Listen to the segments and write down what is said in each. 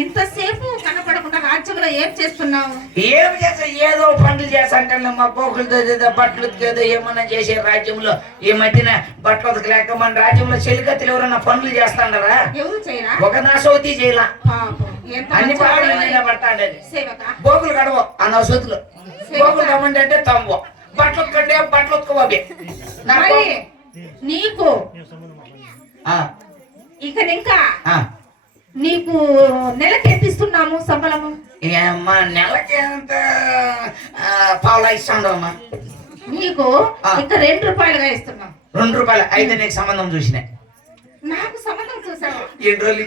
ఇంతసేపు కనపడకుండా రాజ్యంలో ఏం చేస్తున్నావు? ఏం చేస్తా, ఏదో పనులు చేస్తాంటే మా పోకులతో బట్టలు ఉతికేదో ఏమన్నా చేసే రాజ్యంలో. ఈ మధ్యన బట్టలు ఉతకలేక మన రాజ్యంలో చెలికత్తులు ఎవరన్నా పనులు చేస్తాండరా? ఎవరు చేయరా? ఒక నా సౌతి చేయాల అన్ని బాగా పడతాండేది. బోకులు కడవ ఆ నా సోతులు బోకులు కమ్మండి అంటే తమ్ము బట్టలు ఉతకంటే బట్టలు ఉతకబాబే నీకు ఇక ఇంకా నీకు నెలకి ఎంత ఇస్తున్నాము సంబళము? ఏమ్మా నెలకి ఎంత పావులా ఇస్తాండమ్మా? నీకు ఇంకా 2 రూపాయలుగా ఇస్తున్నాం. 2 రూపాయలు అయితే నీకు సంబంధం చూసినా. నాకు సంబంధం చూసావా? 7 రోజులు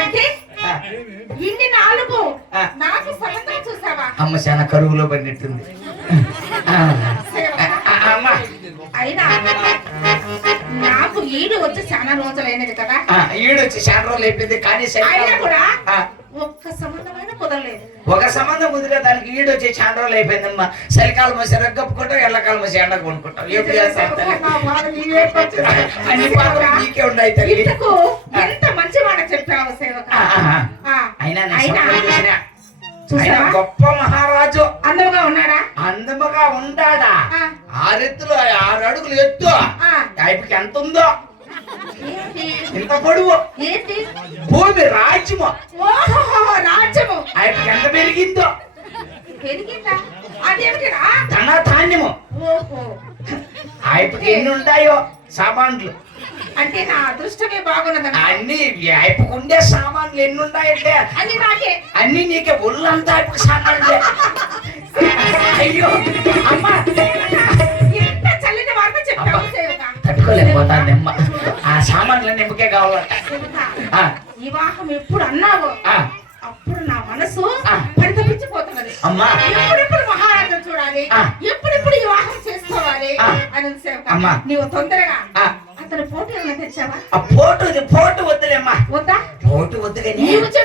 అంటే ఇన్ని 4 నాకు సంబంధం చూసావా? అమ్మ చాలా కరువులో పడినట్టుంది. అయినా నాకు ఈడు వచ్చి చాలా రోజులైనది కదా. ఈడు వచ్చి చాలా రోజులు అయిపోయింది కానీ అయినా కూడా ఒక్క సంబంధమైన కుదరలేదు. ఒక సంబంధం కుదిరే దానికి ఈడు వచ్చి చాలా రోజులు అయిపోయిందమ్మా. చలికాలం వచ్చి రగ్గప్పుకుంటాం, ఎల్లకాలం వచ్చి ఎండ కొనుక్కుంటాం. అన్ని పాత్రలు నీకే ఉన్నాయి తల్లి. ఎంత మంచి మాట చెప్పావు సేవక. అయినా గొప్ప మహారాజు. అందముగా ఉన్నాడా? అందముగా ఉంటాడా? 6 ఎత్తులు 6 అడుగులు ఎత్తు. ఆయనకి ఎంత ఉందో ఇంత పొడువు. ఏంటి? భూమి రాజ్యము. రాజ్యము ఆయనకి ఎంత పెరిగిందో. పెరిగిందా? అదేమిటిరా? ధన ధాన్యము. ఆయనకి ఎన్ని ఉంటాయో సామాన్లు. అంటే నా అదృష్టమే బాగున్నదన్న. అన్ని అయిపోకుండే సామాన్లు ఎన్ని ఉన్నాయంటే అన్ని నాకే. అన్ని నీకే. ఒళ్ళంతా సామాన్లు. అయ్యో అమ్మా ఎంత చల్లని వార్త చెప్పావు సేవక. తట్టుకోలేకపోతానమ్మ. ఆ సామాన్లు నిమ్మకే కావాలంట. వివాహం ఎప్పుడు అన్నావు అప్పుడు నా మనసు పరితపించిపోతున్నది. అమ్మా ఎప్పుడెప్పుడు మహారాజు చూడాలి, ఎప్పుడెప్పుడు వివాహం చేసుకోవాలి అని సేవక. నీవు తొందరగా అతను ఫోటో ఏమైనా తెచ్చావా? ఆ ఫోటో వద్దులేమ్మా. వద్దా? ఫోటో వద్దు కానీ నీవు చెప్తే